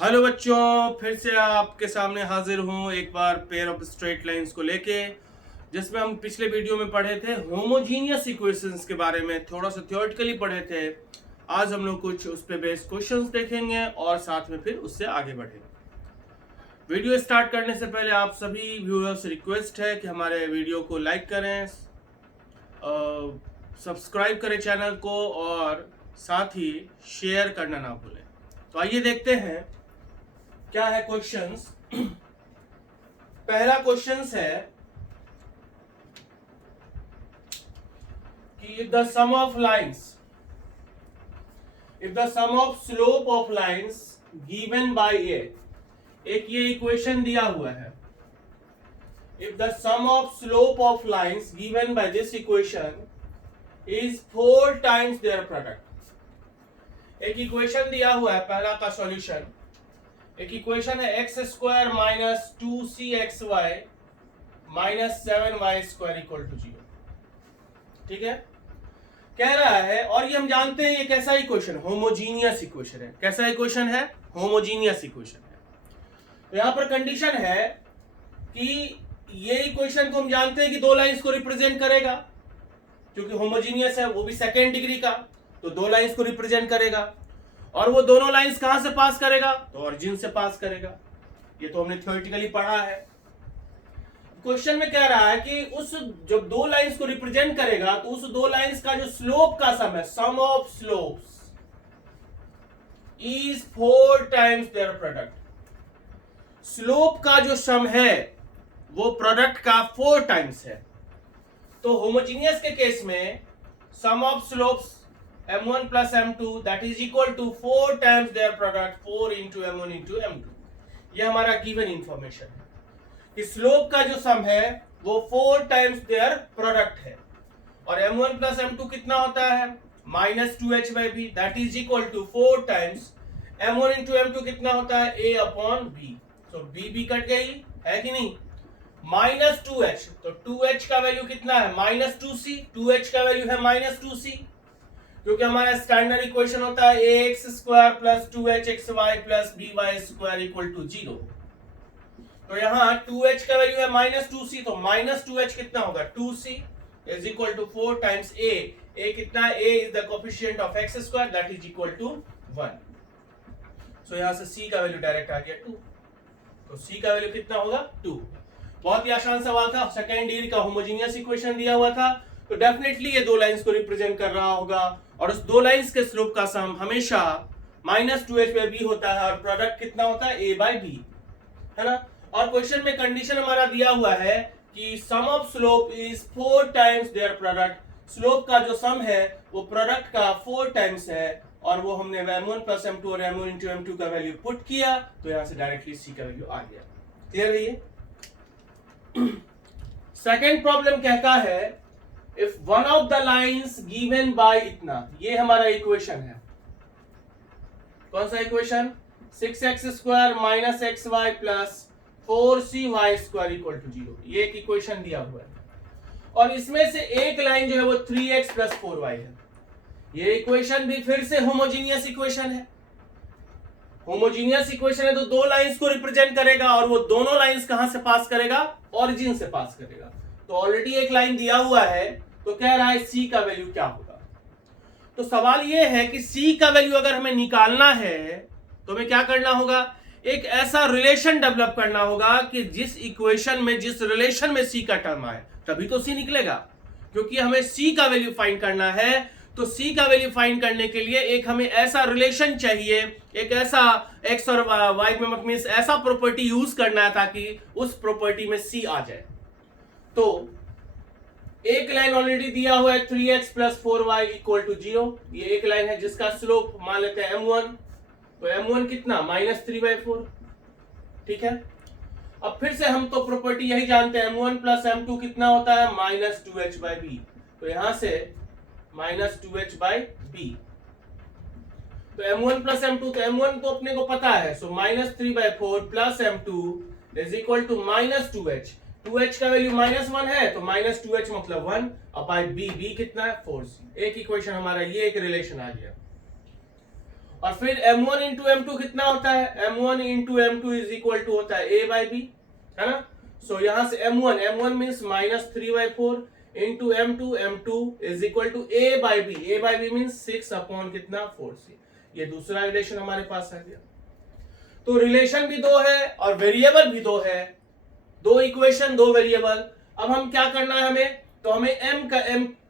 Hello बच्चों, फिर से आपके सामने हाजिर हूँ एक बार पेयर ऑफ स्ट्रेट लाइंस को लेके, जिसमें हम पिछले वीडियो में पढ़े थे होमोजीनियस इक्वेशंस के बारे में, थोड़ा सा थ्योरेटिकली पढ़े थे। आज हम लोग कुछ उस पे बेस्ड क्वेश्चंस देखेंगे और साथ में फिर उससे आगे बढ़ेंगे। वीडियो स्टार्ट करने से पहले आप सभी व्यूअर्स से रिक्वेस्ट है कि हमारे वीडियो को लाइक करें, सब्सक्राइब करें चैनल को और साथ ही शेयर करना ना भूलें। तो आइए देखते हैं क्या है क्वेश्चंस। पहला क्वेश्चंस है कि if the sum of slope of lines given by A, एक ये इक्वेशन दिया हुआ है। If the sum of slope of lines given by this equation is 4 times their product. एक इक्वेशन दिया हुआ है, पहला का सॉल्यूशन। एक इक्वेशन है X square minus 2cxy minus 7y square equal to 0। ठीक है, कह रहा है, और ये हम जानते हैं ये कैसा इक्वेशन, होमोजीनियस इक्वेशन है। कैसा इक्वेशन है? होमोजीनियस इक्वेशन है। तो यहां पर कंडीशन है कि ये इक्वेशन को हम जानते हैं कि दो लाइंस को रिप्रेजेंट करेगा, क्योंकि होमोजीनियस है, वो भी सेकेंड डिग्री का, तो दो लाइंस को रिप्रेजेंट करेगा। और वो दोनों लाइंस कहां से पास करेगा? तो ओरिजिन से पास करेगा। ये तो हमने थ्योरेटिकली पढ़ा है। क्वेश्चन में कह रहा है कि उस जब दो लाइंस को रिप्रेजेंट करेगा तो उस दो लाइंस का जो स्लोप का सम है, sum of slopes is 4 times their product. Slope का जो सम है वो प्रोडक्ट का 4 टाइम्स है। तो होमोजीनियस के केस में sum of slopes m1 plus m2 that is equal to 4 times their product, 4 into m1 into m2। ये हमारा गिवन इंफॉर्मेशन है कि स्लोप का जो सम है वो 4 टाइम्स देयर प्रोडक्ट है। और m1 plus m2 कितना होता है? Minus 2h by b, that is equal to 4 times m1 into m2 कितना होता है? a upon b। तो b कट गई है कि नहीं? माइनस 2h, तो 2h का वैल्यू कितना है? Minus 2c। 2h का वैल्यू है माइनस 2c, क्योंकि हमारा स्टैंडर्ड इक्वेशन होता है ax square plus 2hxy plus by square equal to 0। तो यहाँ 2h का वैल्यू है माइनस 2c, तो माइनस 2h कितना होगा? 2c is equal to 4 times a। a कितना है? a is the coefficient of x square, that is equal to 1। So यहाँ से c का वैल्यू डायरेक्ट आ गया 2। तो c का वैल्यू कितना होगा? 2। बहुत ही आसान सवाल था, सेकेंड डिग्री का होमोजीनियस इक्वेशन दिया हुआ था, तो डेफिनेटली ये दो लाइंस को रिप्रेजेंट कर रहा होगा। और उस दो लाइंस के स्लोप का सम हमेशा माइनस 2h by b होता है, और प्रोडक्ट कितना होता है? a by b, है ना। और क्वेश्चन में कंडीशन हमारा दिया हुआ है कि sum of slope is 4 times their product. Slope का जो सम है वो प्रोडक्ट का 4 टाइम्स है, और वो हमने m1 plus m2 और m1 into m2 का वैल्यू पुट किया, तो यहां से डायरेक्टली c का वैल्यू आ गया। क्लियर है ये? सेकेंड प्रॉब्लम कहता है if one of the lines given by इतना, ये हमारा इक्वेशन है। कौन सा equation? 6x square minus xy plus 4cy square equal to 0। ये एक इक्वेशन दिया हुआ है, और इसमें से एक लाइन जो है वो 3x प्लस 4y है। ये इक्वेशन भी फिर से होमोजीनियस इक्वेशन है। होमोजीनियस इक्वेशन है तो दो लाइंस को रिप्रेजेंट करेगा, और वो दोनों लाइंस कहां से पास करेगा? ओरिजिन से पास करेगा। तो ऑलरेडी एक लाइन दिया हुआ है, तो कह रहा है c का वैल्यू क्या होगा। तो सवाल ये है कि c का वैल्यू अगर हमें निकालना है तो हमें क्या करना होगा? एक ऐसा रिलेशन डेवलप करना होगा कि जिस इक्वेशन में, जिस रिलेशन में c का टर्म आए तभी तो c निकलेगा, क्योंकि हमें c का वैल्यू फाइंड करना है। तो c का वैल्यू फाइंड करने के लिए एक हमें ऐसा रिलेशन चाहिए, एक ऐसा x और y में मींस ऐसा प्रॉपर्टी यूज करना है ताकि उस प्रॉपर्टी में c आ जाए। तो एक लाइन ऑलरेडी दिया हुआ है 3x plus 4y equal to 0। ये एक लाइन है जिसका स्लोप मान लेते हैं m1, तो m1 कितना? माइनस 3/4। ठीक है, अब फिर से हम तो प्रॉपर्टी यही जानते हैं, m1 प्लस m2 कितना होता है? Minus 2h by b। तो यहां से माइनस 2h by b, तो m1 प्लस m2, तो m1 तो अपने को पता है, so minus 3/4 plus m2 is equal to minus 2h। 2h का वैल्यू -1 है, तो -2h मतलब 1 अपाई b कितना है 4c। एक इक्वेशन हमारा ये एक रिलेशन आ गया। और फिर m1 इंटू m2 कितना होता है, m1 into m2 is equal to होता है a बाई बी, है ना। सो यहां से m1 means -3/4 into m2 is equal to a by B means 6 upon कितना 4c। ये दूसरा रिलेशन हमारे पास आ गया। तो रिलेशन भी दो है और वेरिएबल भी दो है, दो इक्वेशन दो वेरिएबल। अब हम क्या करना है हमें, तो हमें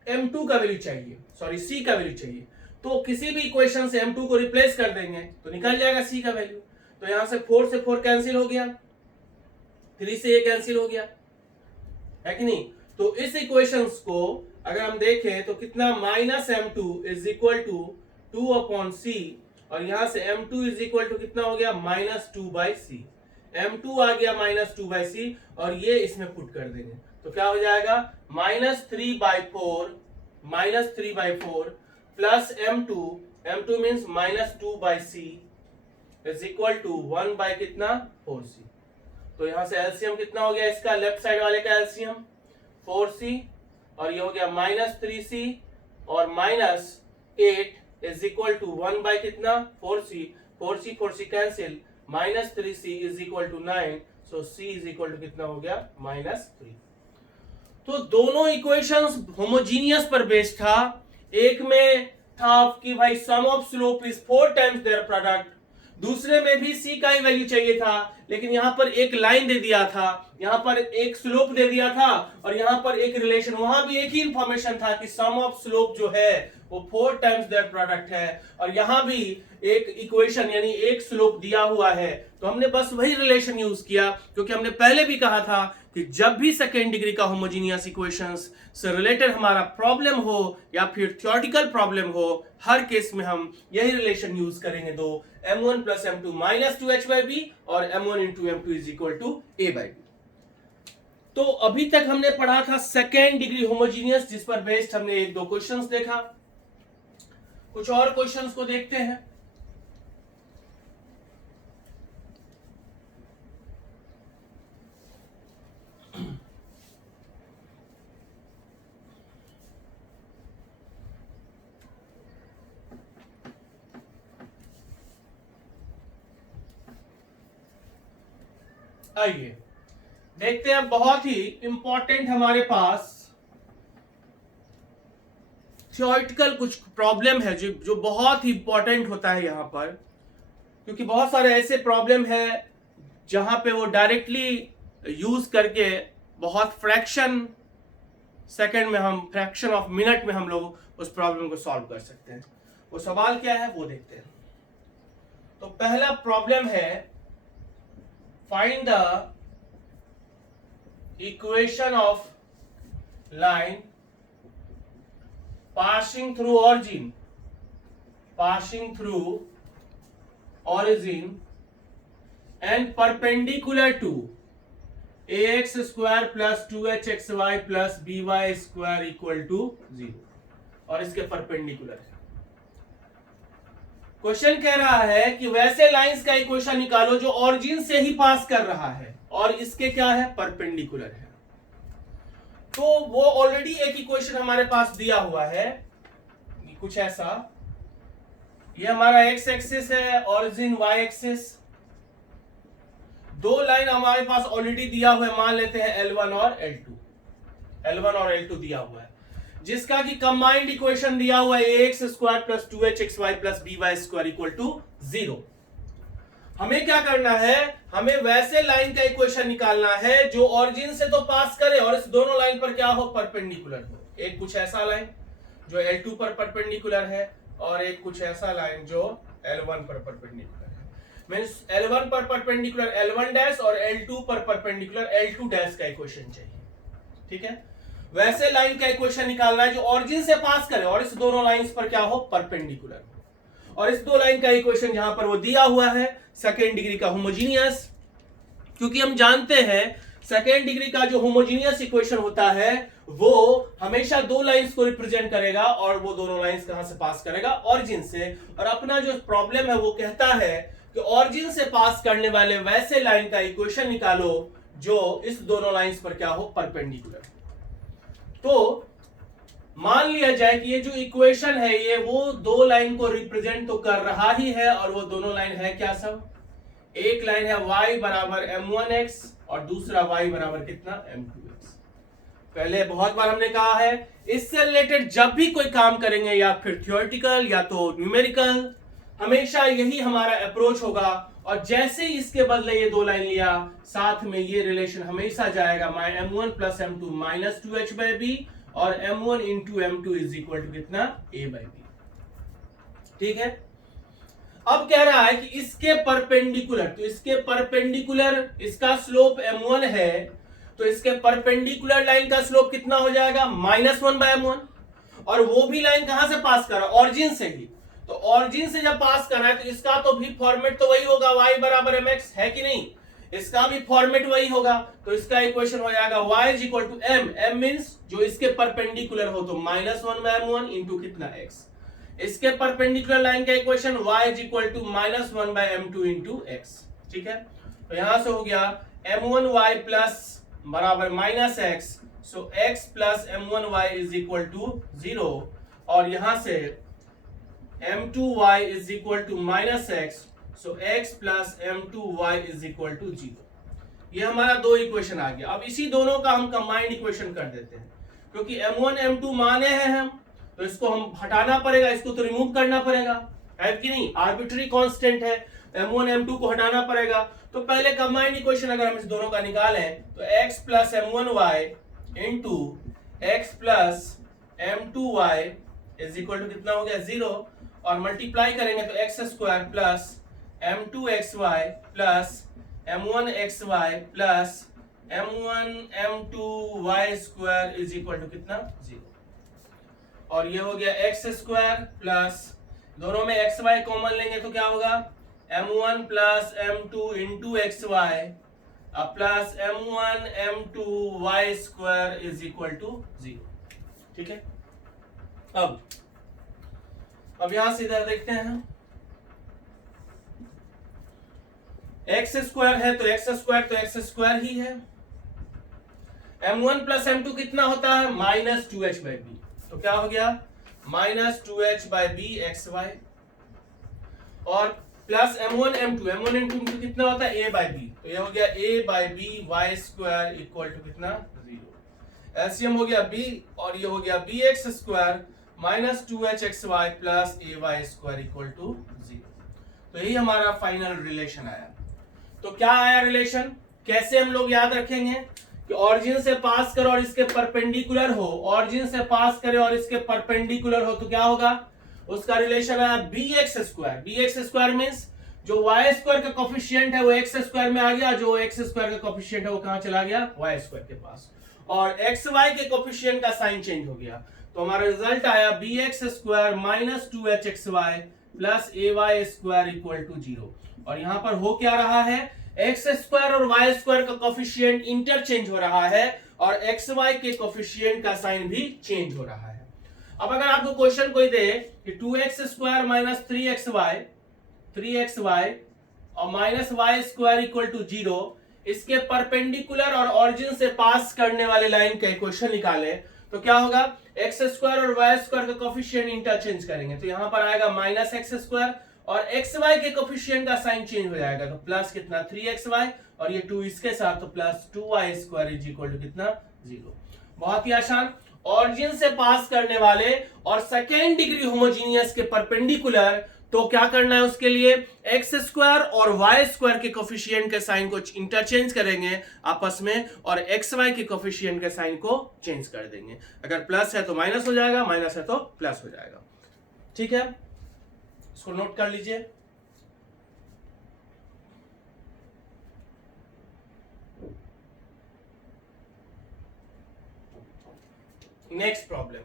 m2 का वैल्यू चाहिए, सॉरी c का वैल्यू चाहिए। तो किसी भी इक्वेशन से m2 को रिप्लेस कर देंगे तो निकल जाएगा c का वैल्यू। तो यहां से 4 से 4 कैंसिल हो गया, 3 से ये कैंसिल हो गया, है कि नहीं। तो इस इक्वेशंस को अगर हम देखें तो कितना -m2 is equal to 2 upon c, और यहां से m2 इज इक्वल टू कितना हो गया -2/c। m2 आ गया -2/c और ये इसमें पुट कर देंगे तो क्या हो जाएगा -3/4 plus m2 means -2/c is equal to 1 by कितना 4c। तो यहां से एलसीएम कितना हो गया इसका, लेफ्ट साइड वाले का एलसीएम 4c और ये हो गया -3c और -8 इज इक्वल टू 1 बाय कितना 4c cancel, -3c is equal to 9, so c is equal to कितना हो गया -3। तो दोनों इक्वेशंस होमोजीनियस पर बेस्ड था। एक में था कि भाई sum of slope is 4 times their product, दूसरे में भी c का ही वैल्यू चाहिए था, लेकिन यहां पर एक लाइन दे दिया था, यहां पर एक स्लोप दे दिया था और यहां पर एक रिलेशन, वहां भी एक ही इंफॉर्मेशन था कि सम ऑफ स्लोप जो है वो 4 टाइम्स देयर प्रोडक्ट है, और यहां भी एक इक्वेशन यानी एक स्लोप दिया हुआ है। तो हमने बस वही रिलेशन यूज किया, क्योंकि हमने पहले भी कहा था कि जब भी सेकेंड डिग्री का होमोजीनियस इक्वेशंस से रिलेटेड हमारा प्रॉब्लम हो या फिर थ्योरेटिकल प्रॉब्लम हो, हर केस में हम यही रिलेशन यूज करेंगे, दो m1 प्लस m2 -2h/b और m1 into m2 is equal to a by b। तो अभी तक हमने पढ़ा था सेकेंड डिग्री होमोजीनियस, जिस पर बेस्ड हमने एक दो क्वेश्चंस देखा। कुछ और क्वेश्चंस को देखते हैं। आइए देखते हैं, बहुत ही इंपॉर्टेंट हमारे पास थ्योरेटिकल कुछ प्रॉब्लम है जो बहुत ही इंपॉर्टेंट होता है यहां पर, क्योंकि बहुत सारे ऐसे प्रॉब्लम है जहां पे वो डायरेक्टली यूज करके बहुत फ्रैक्शन सेकंड में, हम फ्रैक्शन ऑफ मिनट में हम लोग उस प्रॉब्लम को सॉल्व कर सकते हैं। वो सवाल क्या है वो देखते हैं। तो पहला प्रॉब्लम है, find the equation of line passing through origin and perpendicular to ax square plus 2hxy plus by square equal to 0, और इसके परपेंडिकुलर है। क्वेश्चन कह रहा है कि वैसे लाइंस का इक्वेशन निकालो जो ऑरिजिन से ही पास कर रहा है और इसके क्या है, परपेंडिकुलर है। तो वो ऑलरेडी एक इक्वेशन हमारे पास दिया हुआ है कुछ ऐसा, ये हमारा एक्स एक्सिस है, ऑरिजिन वाई एक्सिस, दो लाइन हमारे पास ऑलरेडी दिया हुआ है, मान लेते हैं L1 और L2 दिया हुआ है, जिसका कि कंबाइंड इक्वेशन दिया हुआ है ax square plus 2hxy plus by square equal to 0। हमें क्या करना है, हमें वैसे लाइन का इक्वेशन निकालना है जो ऑरिजिन से तो पास करे और इस दोनों लाइन पर क्या हो, परपेंडिकुलर हो। एक कुछ ऐसा लाइन जो L2 पर परपेंडिकुलर है और एक कुछ ऐसा लाइन जो L1 पर परपेंडिकुलर है। मींस L1 पर परपेंडिकुलर L1 डैश और L2 पर परपेंडिकुलर L2 डैश का इक्वेशन चाहिए, ठीक है। वैसे लाइन का इक्वेशन निकालना है जो ऑरिजिन से पास करे और इस दोनों लाइंस पर क्या हो, परपेंडिकुलर हो। और इस दो लाइन का इक्वेशन जहां पर वो दिया हुआ है सेकेंड डिग्री का होमोजीनियस, क्योंकि हम जानते हैं सेकेंड डिग्री का जो होमोजीनियस इक्वेशन होता है वो हमेशा दो लाइंस को रिप्रेजेंट करेगा, और वो दोनों लाइंस कहां से पास करेगा, ऑरिजिन से। और अपना जो प्रॉब्लम है वो कहता है कि ऑरिजिन से पास करने वाले वैसे लाइन का इक्वेशन निकालो जो इस दोनों लाइंस पर क्या हो, परपेंडिकुलर। तो मान लिया जाए कि ये जो इक्वेशन है ये वो दो लाइन को रिप्रेजेंट तो कर रहा ही है, और वो दोनों लाइन है क्या सब, एक लाइन है y बराबर m1x और दूसरा y बराबर कितना m2x। पहले बहुत बार हमने कहा है इससे रिलेटेड जब भी कोई काम करेंगे या फिर थ्योरेटिकल या तो न्यूमेरिकल, हमेशा यही हमारा अप्रोच होगा। और जैसे ही इसके बदले ये दो लाइन लिया, साथ में ये रिलेशन हमेशा जाएगा m1 plus m2 minus 2h by B, और m1 into m2 is equal to कितना a बाई बी। ठीक है, अब कह रहा है कि इसके परपेंडिकुलर, तो इसके परपेंडिकुलर इसका स्लोप m1 है, तो इसके परपेंडिकुलर लाइन का स्लोप कितना हो जाएगा -1 बाय m1, और वो भी लाइन कहां से पास कर रहा है, ऑरिजिन से ही। तो ऑरिजिन से जब पास कर रहा है तो इसका तो भी फॉर्मेट तो वही होगा, y बराबर mx, है कि नहीं, इसका भी फॉर्मेट वही होगा। तो इसका इक्वेशन हो जाएगा y is equal to m means जो इसके परपेंडिकुलर हो तो -1 बाय m1 इंटू कितना x, इसके परपेंडिकुलर लाइन का equation y is equal to -1 by m2 into x। ठीक है, तो यहां से हो गया m1y प्लस बराबर -x, so x plus m1y is equal to 0, और यहां से m2y is equal to -x, so x plus m2y is equal to 0। ये हमारा दो इक्वेशन आ गया। अब इसी दोनों का हम कंबाइंड इक्वेशन कर देते हैं, क्योंकि m1 m2 माने हैं हम, तो इसको हम हटाना पड़ेगा, इसको तो रिमूव करना पड़ेगा, है कि नहीं, आर्बिट्री कांस्टेंट है, m1 m2 को हटाना पड़ेगा। तो पहले कंबाइंड इक्वेशन अगर हम इस दोनों का निकालें तो x plus m1y into x plus m2y is equal to कितना हो गया 0, और मल्टीप्लाई करेंगे तो x square plus m2xy plus m1xy plus m1 m2y square is equal to कितना 0, और ये हो गया x स्क्वायर प्लस दोनों में xy कॉमन लेंगे तो क्या होगा m1 plus m2 into xy plus m1 m2y square is equal to 0। ठीक है, अब यहां से इधर देखते हैं हम, x स्क्वायर है तो x स्क्वायर तो x स्क्वायर ही है, m1 प्लस m2 कितना होता है -2h बाई बी, तो क्या हो गया -2h बाई बी xy, और प्लस m1 m2 कितना होता है a बाई बी, तो ये हो गया a by B Y square equal to कितना 0। एलसीएम हो गया b, और ये हो गया bx square -2hxy plus ay square equal to 0। तो यही हमारा फाइनल रिलेशन आया। तो क्या आया रिलेशन, कैसे हम लोग याद रखेंगे कि ऑरिजिन से पास करो और इसके परपेंडिकुलर हो, ऑरिजिन से पास करे और इसके परपेंडिकुलर हो तो क्या होगा, उसका रिलेशन आया bx square. bx square means जो y स्क्वायर का कोफिशिएंट है वो x स्क्वायर में आ गया, जो x स्क्वायर का कोफिशिएंट है वो कहां चला गया y स्क्वायर के पास, और xy के कोफिशिएंट का साइन चेंज हो गया। तो हमारा रिजल्ट आया bx square -2hxy plus ay square equal to 0, और यहां पर हो क्या रहा है, x स्क्वायर और y स्क्वायर का कोफिशिएंट इंटरचेंज हो रहा है, और xy के कोफिशिएंट का साइन भी चेंज हो रहा है। अब अगर आपको क्वेश्चन कोई दे कि 2x स्क्वायर माइनस 3xy और minus y square equal to 0, इसके परपेंडिकुलर और ऑरिजिन से पास करने वाले लाइन का इक्वेशन निकाले तो क्या होगा, x स्क्वायर और y स्क्वायर का कोफिशिएंट इंटरचेंज करेंगे तो यहां पर आएगा -x स्क्वायर, और xy के कोफिशिएंट का साइन चेंज हो जाएगा तो प्लस कितना 3xy, और ये 2 इसके साथ तो plus 2y square is equal to कितना 0। बहुत ही आसान, ऑरिजिन से पास करने वाले और सेकेंड डिग्री होमोजीनियस के परपेंडिकुलर, तो क्या करना है उसके लिए, एक्स स्क्वायर और वाई स्क्वायर के कोफिशिएंट के साइन को इंटरचेंज करेंगे आपस में, और एक्स वाई के कोफिशिएंट के साइन को चेंज कर देंगे। अगर प्लस है तो माइनस हो जाएगा, माइनस है तो प्लस हो जाएगा। ठीक है, इसको नोट कर लीजिए। नेक्स्ट प्रॉब्लम,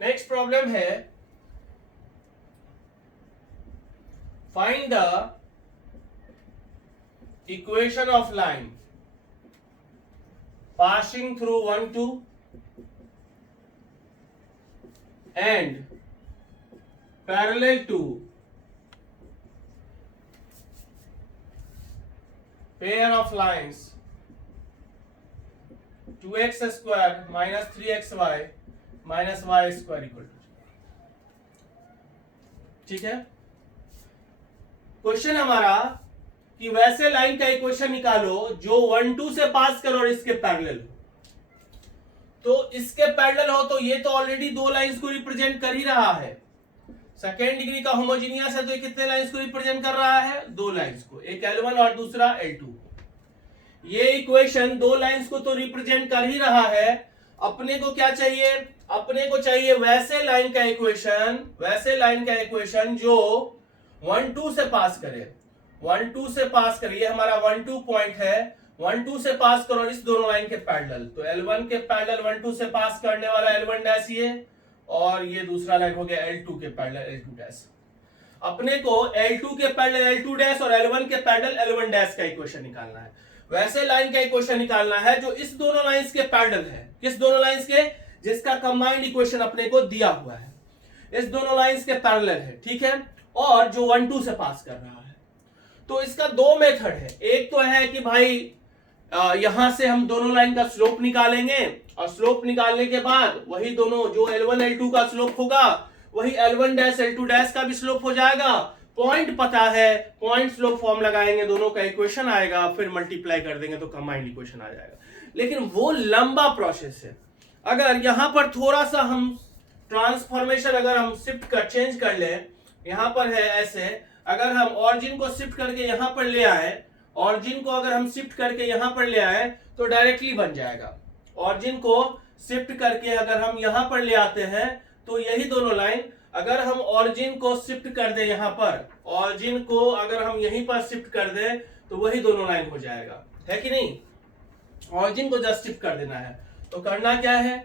नेक्स्ट प्रॉब्लम है find the equation of line passing through 1 2 and parallel to pair of lines 2x square minus 3xy minus y square equal to, ठीक है। क्वेश्चन हमारा कि वैसे लाइन का इक्वेशन निकालो जो 1 2 से पास करो और इसके पैरेलल हो। तो इसके पैरेलल हो तो ये तो ऑलरेडी दो लाइंस को रिप्रेजेंट कर ही रहा है। सेकेंड डिग्री का होमोजीनियस है तो ये कितने लाइंस को रिप्रेजेंट कर रहा है? दो लाइंस को, एक L1 और दूसरा L2। ये इक्वेशन दो लाइंस को तो रिप्रेजेंट कर ही रहा है। अपने को क्या चाहिए? अपने को चाहिए वैसे लाइन का इक्वेशन जो 1 2 से पास करे। 1 2 से पास करे, ये हमारा 1 2 पॉइंट है। 1 2 से पास करो इस दोनों लाइन के पैरेलल। तो L1 के पैरेलल 1 2 से पास करने वाला L1 डैश ये, और ये दूसरा लाइन हो गया L2 के पैरेलल L2 डैश। अपने को L2 के पैरेलल L2 डैश और L1 के पैरेलल L1 डैश का इक्वेशन निकालना है। वैसे लाइन का इक्वेशन निकालना है जो इस दोनों लाइंस के पैरेलल है। किस दोनों लाइंस के? जिसका कंबाइंड इक्वेशन अपने को दिया हुआ है, इस दोनों लाइंस के पैरेलल है, ठीक है। और जो 1 2 से पास कर रहा है। तो इसका दो मेथड है। एक तो है कि भाई यहां से हम दोनों लाइन का स्लोप निकालेंगे और स्लोप निकालने के बाद वही दोनों जो L1 L2 का स्लोप होगा वही L1 डैश L2 डैश का भी स्लोप हो जाएगा। पॉइंट पता है, पॉइंट स्लोप फॉर्म लगाएंगे, दोनों का इक्वेशन आएगा, फिर मल्टीप्लाई कर देंगे तो कंबाइंड इक्वेशन आ जाएगा। लेकिन वो लंबा प्रोसेस है। अगर यहां पर थोड़ा सा हम ट्रांसफॉर्मेशन अगर हम शिफ्ट कर चेंज कर लें, यहां पर है ऐसे, अगर हम ऑरिजिन को शिफ्ट करके यहां पर ले आए, ऑरिजिन को अगर हम शिफ्ट करके यहां पर ले आए तो डायरेक्टली बन जाएगा। ऑरिजिन को शिफ्ट करके अगर हम यहां पर ले आते हैं तो यही दोनों लाइन, अगर हम ऑरिजिन को शिफ्ट कर दें यहां पर, ऑरिजिन को अगर हम यहीं पर शिफ्ट कर दें तो वही दोनों लाइन हो जाएगा, है कि नहीं। ऑरिजिन को जस्ट शिफ्ट कर देना है। तो करना क्या है?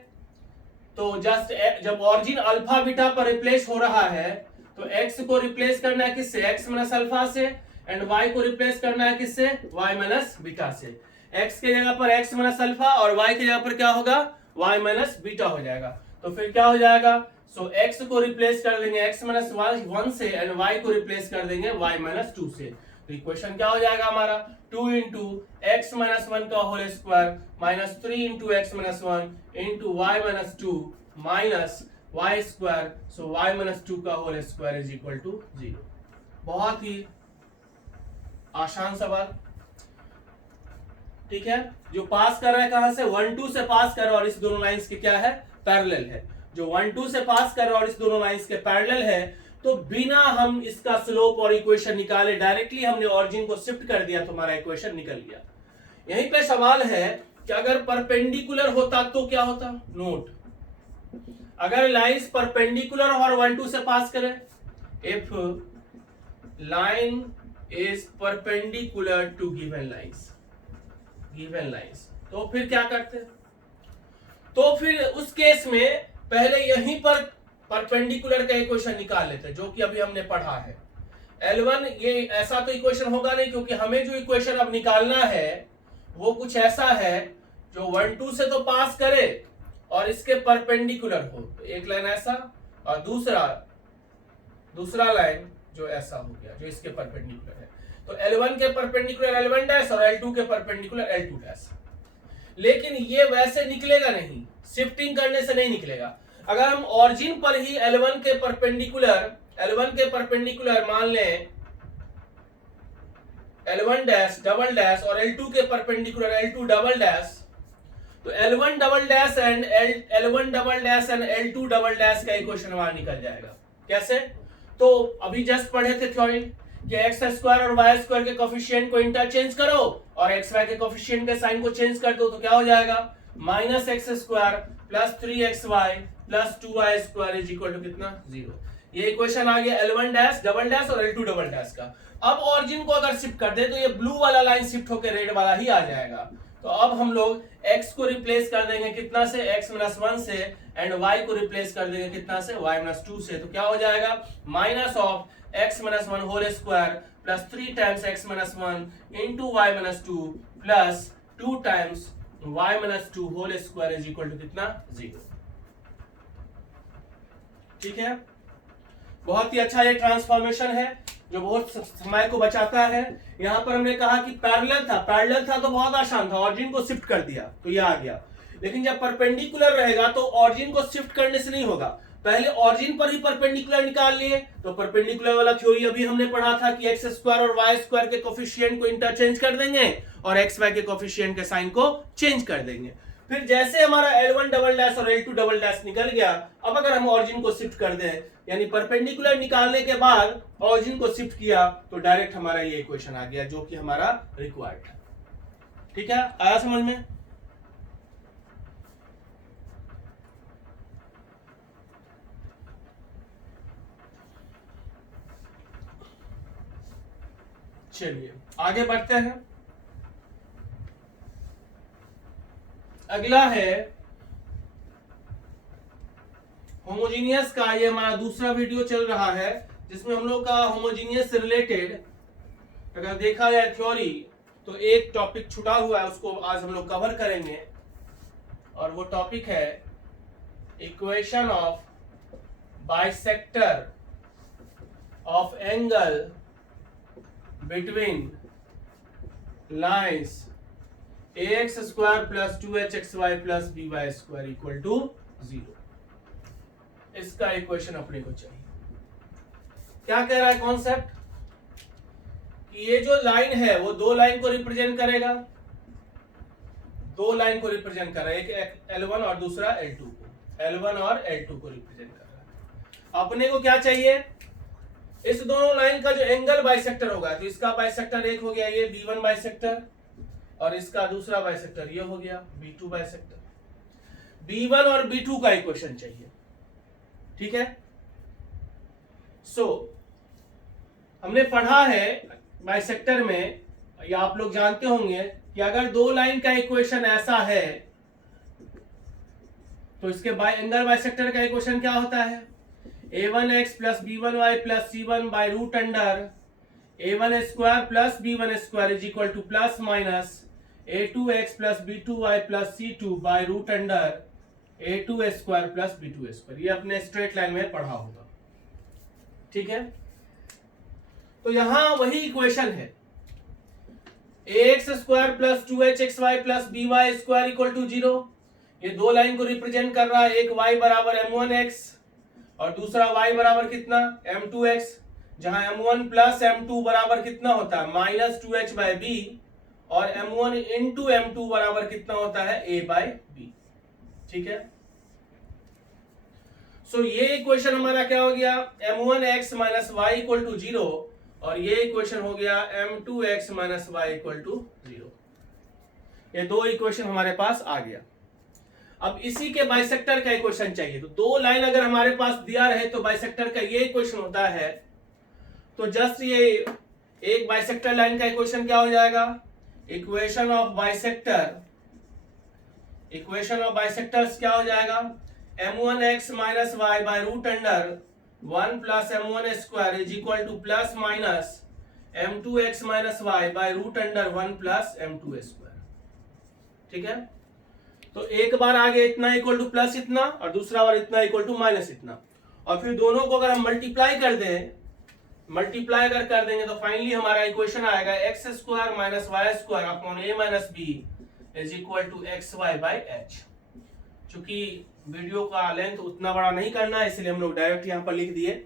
तो जस्ट जब ऑरिजिन अल्फा बीटा पर रिप्लेस हो रहा है तो x को रिप्लेस करना है किससे? x माइनस अल्फा से, एंड y को रिप्लेस करना है किससे? y माइनस बीटा से। x के जगह पर x माइनस अल्फा और y की जगह पर क्या होगा? y माइनस बीटा हो जाएगा। तो फिर क्या हो जाएगा? सो x को रिप्लेस कर देंगे x माइनस 1 से, एंड y को रिप्लेस कर देंगे y माइनस 2 से। तो इक्वेशन क्या हो जाएगा हमारा? 2 इंटू एक्स माइनस 1 का whole square minus 3 into X minus 1 into Y minus 2 minus Y square, so Y minus 2 का whole square is equal to 0। बहुत ही आसान सवाल, ठीक है। जो पास कर रहा है कहां से? 1 2 से पास कर रहा है और इस दोनों लाइंस के क्या है? पैरेलल है। जो 1 2 से पास कर रहा है और इस दोनों लाइंस के पैरेलल है, तो बिना हम इसका स्लोप और इक्वेशन निकाले डायरेक्टली हमने ऑरिजिन को शिफ्ट कर दिया तो हमारा इक्वेशन निकल गया। यहीं पे सवाल है कि अगर परपेंडिकुलर होता तो क्या होता? नोट, अगर लाइंस परपेंडिकुलर और 1 2 से पास करें, if line is perpendicular to given lines, तो फिर क्या करते? तो फिर उस केस में पहले यहीं पर परपेंडिकुलर का इक्वेशन निकाल लेते हैं, जो कि अभी हमने पढ़ा है। L1 ये ऐसा तो इक्वेशन होगा नहीं, क्योंकि हमें जो इक्वेशन अब निकालना है वो कुछ ऐसा है जो 1 2 से तो पास करे और इसके परपेंडिकुलर हो। तो एक लाइन ऐसा और दूसरा लाइन जो ऐसा हो गया, जो इसके परपेंडिकुलर है। तो L1 के परपेंडिकुलर L1 डैश और L2 के परपेंडिकुलर L2 डैश। लेकिन ये वैसे निकलेगा नहीं, शिफ्टिंग करने से नहीं निकलेगा। अगर हम ऑरिजिन पर ही L1 के परपेंडिकुलर मान लें L1 डैश डबल डैश और L2 के परपेंडिकुलर L2 डबल डैश, तो L1 double dash and L2 double dash का इक्वेशन हमारा निकल जाएगा। कैसे? तो अभी जस्ट पढ़े थे थ्योरी कि एक्स स्क्वायर और वाई स्क्वायर के कोफिशिएंट को इंटरचेंज करो और एक्स वाई के कोफिशिएंट के साइन को चेंज कर दो, तो क्या हो जाएगा? Minus X square plus 3xy plus 2y square is equal to कितना? 0। ये इक्वेशन आ गया L1 डैश डबल डैश और L2 डबल डैश का। अब ऑरिजिन को अगर शिफ्ट कर दे तो ये ब्लू वाला लाइन शिफ्ट होकर रेड वाला ही आ जाएगा। तो अब हम लोग x को रिप्लेस कर देंगे कितना से, x माइनस 1 से, एंड y को रिप्लेस कर देंगे कितना से, y माइनस 2 से। तो क्या हो जाएगा, minus of x minus 1 whole square plus 3 times x minus 1 into y minus 2 plus 2 times y minus 2 whole square is equal to कितना, 0। ठीक है, बहुत ही अच्छा ये ट्रांसफॉर्मेशन है जो बहुत समय को बचाता है। यहां पर हमने कहा कि पैरेलल था तो बहुत आसान था, ऑरिजिन को शिफ्ट कर दिया तो ये आ गया। लेकिन जब परपेंडिकुलर रहेगा तो ऑरिजिन को शिफ्ट करने से नहीं होगा, पहले ऑरिजिन पर ही परपेंडिकुलर निकाल लिए। तो परपेंडिकुलर वाला थ्योरी अभी हमने पढ़ा था कि एक्स स्क्वायर और वाई स्क्वायर के कोफिशिएंट को इंटरचेंज कर देंगे और एक्स वाई के कोफिशिएंट के साइन को चेंज कर देंगे। फिर जैसे हमारा L1 डबल डैश और L2 डबल डैश निकल गया, अब अगर हम ऑरिजिन को शिफ्ट कर दें, यानी परपेंडिकुलर निकालने के बाद ऑरिजिन को शिफ्ट किया, तो डायरेक्ट हमारा ये इक्वेशन आ गया जो कि हमारा रिक्वायर्ड है। ठीक है, आया समझ में? चलिए आगे बढ़ते हैं। अगला है होमोजीनियस का, ये हमारा दूसरा वीडियो चल रहा है जिसमें हम लोग का होमोजीनियस से रिलेटेड अगर देखा जाए थ्योरी तो एक टॉपिक छुटा हुआ है, उसको आज हम लोग कवर करेंगे। और वो टॉपिक है equation of bisector of angle between lines ax square plus 2hxy plus by square equal to 0। इसका इक्वेशन अपने को चाहिए। क्या कह रहा है कॉन्सेप्ट, कि ये जो लाइन है वो दो लाइन को रिप्रेजेंट करेगा, दो लाइन को रिप्रेजेंट कर रहा है, एक L1 और दूसरा L2 को, L1 और L2 को रिप्रेजेंट कर रहा है। अपने को क्या चाहिए, इस दोनों लाइन का जो एंगल बाइसेक्टर होगा, तो इसका बाइसेक्टर एक हो गया ये B1 बाइसेक्टर, और इसका दूसरा बाइसेक्टर ये हो गया B2 बाइसेक्टर। B1 और B2 का इक्वेशन चाहिए। ठीक है, सो हमने पढ़ा है बाइसेक्टर में, या आप लोग जानते होंगे कि अगर दो लाइन का इक्वेशन ऐसा है तो इसके एंगल बाइसेक्टर का इक्वेशन क्या होता है, a1x plus b1y plus c1 by root under a1 square plus b1 square is equal to plus minus a2x plus b2y plus c2 by root under a2 square plus b2 square. ये अपने straight line में पढ़ा होगा। ठीक है, तो यहां वही इक्वेशन है, ax square plus 2hxy plus by square equal to 0। ये दो लाइन को रिप्रेजेंट कर रहा है, एक y बराबर m1x और दूसरा y बराबर कितना, m2x, जहां m1 प्लस m2 बराबर कितना होता है, माइनस 2h बाय b, और m1 इंटू m2 बराबर कितना होता है, a बाय b। ठीक है, सो ये इक्वेशन हमारा क्या हो गया, m1x minus Y equal to 0, और ये इक्वेशन हो गया m2x minus Y equal to 0। ये दो इक्वेशन हमारे पास आ गया। अब इसी के बाइसेक्टर का इक्वेशन चाहिए। तो दो लाइन अगर हमारे पास दिया रहे तो बाइसेक्टर का ये इक्वेशन होता है, तो जस्ट ये एक बाइसेक्टर लाइन का इक्वेशन क्या हो जाएगा, इक्वेशन ऑफ बाइसेक्टर्स क्या हो जाएगा, m1x minus Y by root under 1 plus m1 square is equal to plus minus m2x minus Y by root under 1 plus m2 square. ठीक है, तो एक बार आगे इतना इक्वल टू प्लस इतना, और दूसरा बार इतना इक्वल टू माइनस इतना, और फिर दोनों को अगर हम मल्टीप्लाई कर देंगे तो फाइनली हमारा इक्वेशन आएगा X square minus Y square upon a minus B is equal to X Y by H. चूंकि वीडियो का लेंथ उतना बड़ा नहीं करना है, इसलिए हम लोग डायरेक्ट यहाँ पर लिख दिए।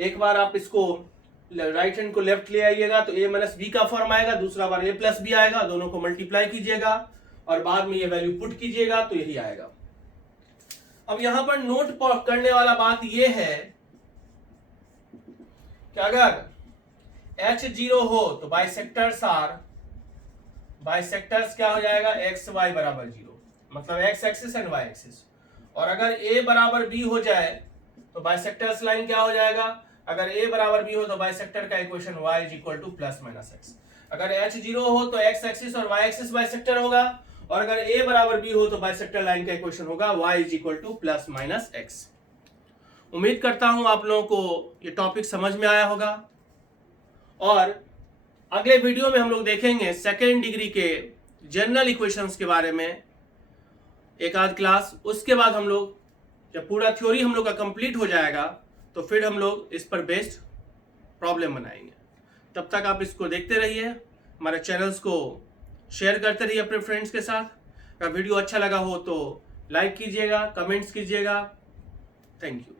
एक बार आप इसको राइट हैंड को लेफ्ट ले आइएगा तो a माइनस बी का फॉर्म आएगा, दूसरा बार a प्लस बी आएगा, दोनों को मल्टीप्लाई कीजिएगा और बाद में ये वैल्यू पुट कीजिएगा तो यही आएगा। अब यहां पर नोट करने वाला बात ये है कि अगर h0 हो तो बाइसेक्टर्स क्या हो जाएगा, एक्स वाई बराबर 0, मतलब X axis and Y axis. और अगर a बराबर b हो जाए तो बाइसेक्टर्स लाइन क्या हो जाएगा, अगर a बराबर b हो तो बाइसेक्टर का equation y is equal to plus minus x. अगर h0 हो तो x एक्सिस और y एक्सिस बाइसेक्टर होगा, और अगर a बराबर b हो तो बाइसेक्टर लाइन का इक्वेशन होगा y is equal to plus minus x. उम्मीद करता हूं आप लोगों को ये टॉपिक समझ में आया होगा, और अगले वीडियो में हम लोग देखेंगे सेकेंड डिग्री के जनरल इक्वेशंस के बारे में एक आध क्लास। उसके बाद हम लोग जब पूरा थ्योरी हम लोग का कंप्लीट हो जाएगा तो फिर हम लोग इस पर बेस्ड प्रॉब्लम बनाएंगे। तब तक आप इसको देखते रहिए, हमारे चैनल्स को शेयर करते रहिए अपने फ्रेंड्स के साथ। अगर वीडियो अच्छा लगा हो तो लाइक कीजिएगा, कमेंट्स कीजिएगा। Thank you.